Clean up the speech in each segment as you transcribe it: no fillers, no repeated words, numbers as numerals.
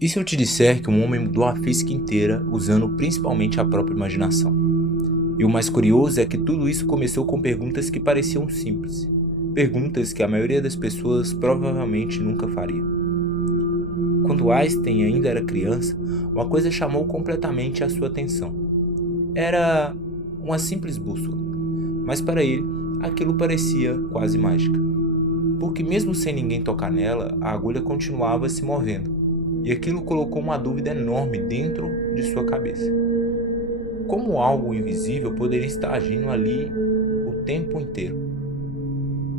E se eu te disser que um homem mudou a física inteira usando principalmente a própria imaginação? E o mais curioso é que tudo isso começou com perguntas que pareciam simples. Perguntas que a maioria das pessoas provavelmente nunca faria. Quando Einstein ainda era criança, uma coisa chamou completamente a sua atenção. Era uma simples bússola, mas para ele aquilo parecia quase mágica. Porque mesmo sem ninguém tocar nela, a agulha continuava se movendo, e aquilo colocou uma dúvida enorme dentro de sua cabeça. Como algo invisível poderia estar agindo ali o tempo inteiro?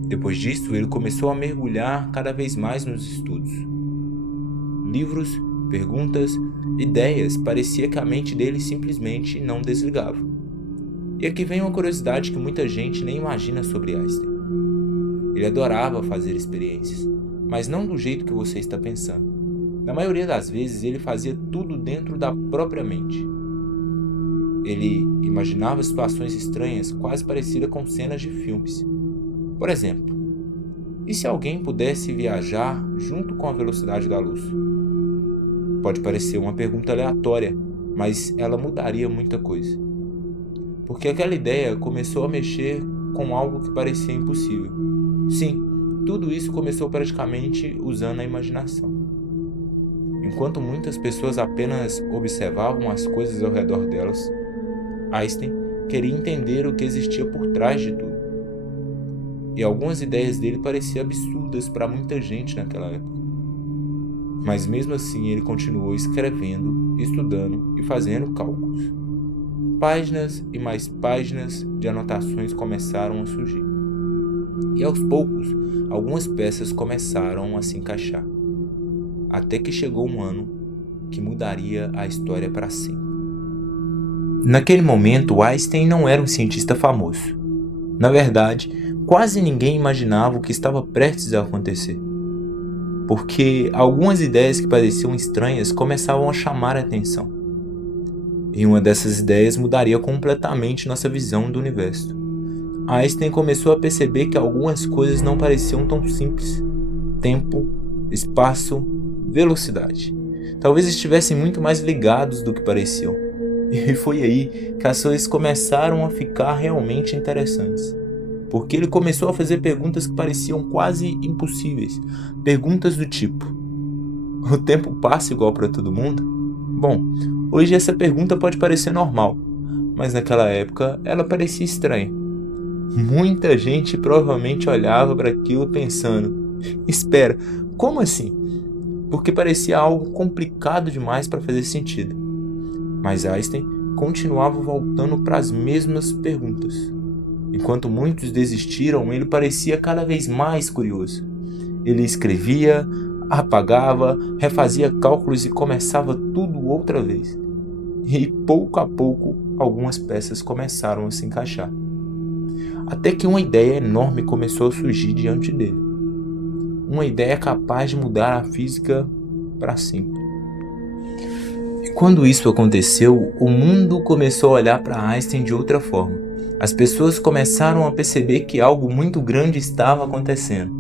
Depois disso, ele começou a mergulhar cada vez mais nos estudos. Livros, perguntas, ideias, parecia que a mente dele simplesmente não desligava. E aqui vem uma curiosidade que muita gente nem imagina sobre Einstein. Ele adorava fazer experiências, mas não do jeito que você está pensando. Na maioria das vezes, ele fazia tudo dentro da própria mente. Ele imaginava situações estranhas, quase parecidas com cenas de filmes. Por exemplo, e se alguém pudesse viajar junto com a velocidade da luz? Pode parecer uma pergunta aleatória, mas ela mudaria muita coisa. Porque aquela ideia começou a mexer com algo que parecia impossível. Sim, tudo isso começou praticamente usando a imaginação. Enquanto muitas pessoas apenas observavam as coisas ao redor delas, Einstein queria entender o que existia por trás de tudo. E algumas ideias dele pareciam absurdas para muita gente naquela época. Mas mesmo assim ele continuou escrevendo, estudando e fazendo cálculos. Páginas e mais páginas de anotações começaram a surgir. E aos poucos, algumas peças começaram a se encaixar. Até que chegou um ano que mudaria a história para sempre. Naquele momento, Einstein não era um cientista famoso. Na verdade, quase ninguém imaginava o que estava prestes a acontecer. Porque algumas ideias que pareciam estranhas começavam a chamar a atenção. E uma dessas ideias mudaria completamente nossa visão do universo. Einstein começou a perceber que algumas coisas não pareciam tão simples. Tempo, espaço, velocidade. Talvez estivessem muito mais ligados do que pareciam. E foi aí que as coisas começaram a ficar realmente interessantes. Porque ele começou a fazer perguntas que pareciam quase impossíveis. Perguntas do tipo: o tempo passa igual para todo mundo? Bom, hoje essa pergunta pode parecer normal, mas naquela época ela parecia estranha. Muita gente provavelmente olhava para aquilo pensando: espera, como assim? Porque parecia algo complicado demais para fazer sentido. Mas Einstein continuava voltando para as mesmas perguntas. Enquanto muitos desistiram, ele parecia cada vez mais curioso. Ele escrevia, apagava, refazia cálculos e começava tudo outra vez. E pouco a pouco, algumas peças começaram a se encaixar. Até que uma ideia enorme começou a surgir diante dele. Uma ideia capaz de mudar a física para sempre. E quando isso aconteceu, o mundo começou a olhar para Einstein de outra forma. As pessoas começaram a perceber que algo muito grande estava acontecendo.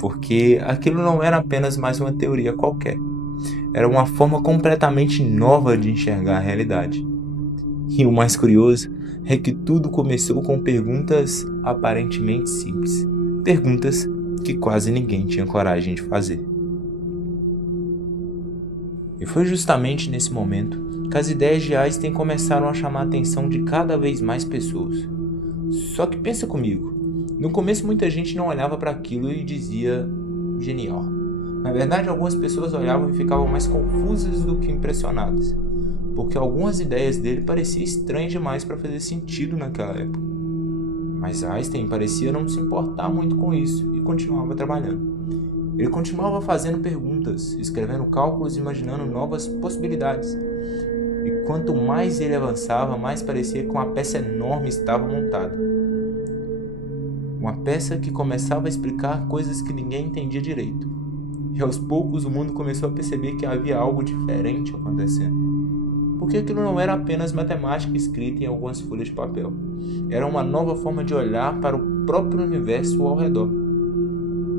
Porque aquilo não era apenas mais uma teoria qualquer. Era uma forma completamente nova de enxergar a realidade. E o mais curioso é que tudo começou com perguntas aparentemente simples. Perguntas que quase ninguém tinha coragem de fazer. E foi justamente nesse momento que as ideias de Einstein começaram a chamar a atenção de cada vez mais pessoas. Só que pensa comigo, no começo muita gente não olhava para aquilo e dizia genial. Na verdade, algumas pessoas olhavam e ficavam mais confusas do que impressionadas, porque algumas ideias dele pareciam estranhas demais para fazer sentido naquela época. Mas Einstein parecia não se importar muito com isso e continuava trabalhando. Ele continuava fazendo perguntas, escrevendo cálculos e imaginando novas possibilidades. E quanto mais ele avançava, mais parecia que uma peça enorme estava montada. Uma peça que começava a explicar coisas que ninguém entendia direito. E aos poucos o mundo começou a perceber que havia algo diferente acontecendo. Porque aquilo não era apenas matemática escrita em algumas folhas de papel. Era uma nova forma de olhar para o próprio universo ao redor.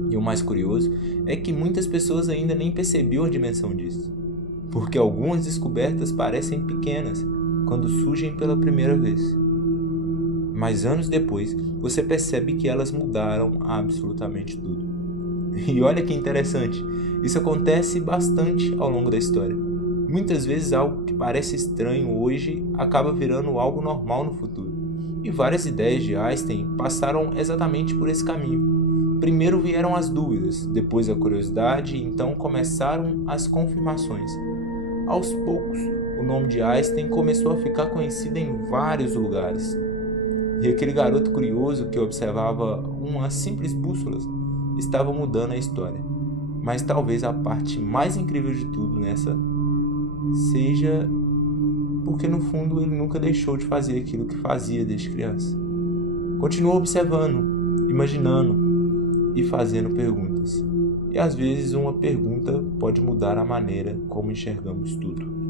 E o mais curioso é que muitas pessoas ainda nem percebiam a dimensão disso, porque algumas descobertas parecem pequenas quando surgem pela primeira vez. Mas anos depois, você percebe que elas mudaram absolutamente tudo. E olha que interessante, isso acontece bastante ao longo da história. Muitas vezes algo que parece estranho hoje acaba virando algo normal no futuro. E várias ideias de Einstein passaram exatamente por esse caminho. Primeiro vieram as dúvidas, depois a curiosidade e então começaram as confirmações. Aos poucos, o nome de Einstein começou a ficar conhecido em vários lugares. E aquele garoto curioso que observava uma simples bússola estava mudando a história. Mas talvez a parte mais incrível de tudo nessa seja porque no fundo ele nunca deixou de fazer aquilo que fazia desde criança. Continuou observando, imaginando e fazendo perguntas. E às vezes uma pergunta pode mudar a maneira como enxergamos tudo.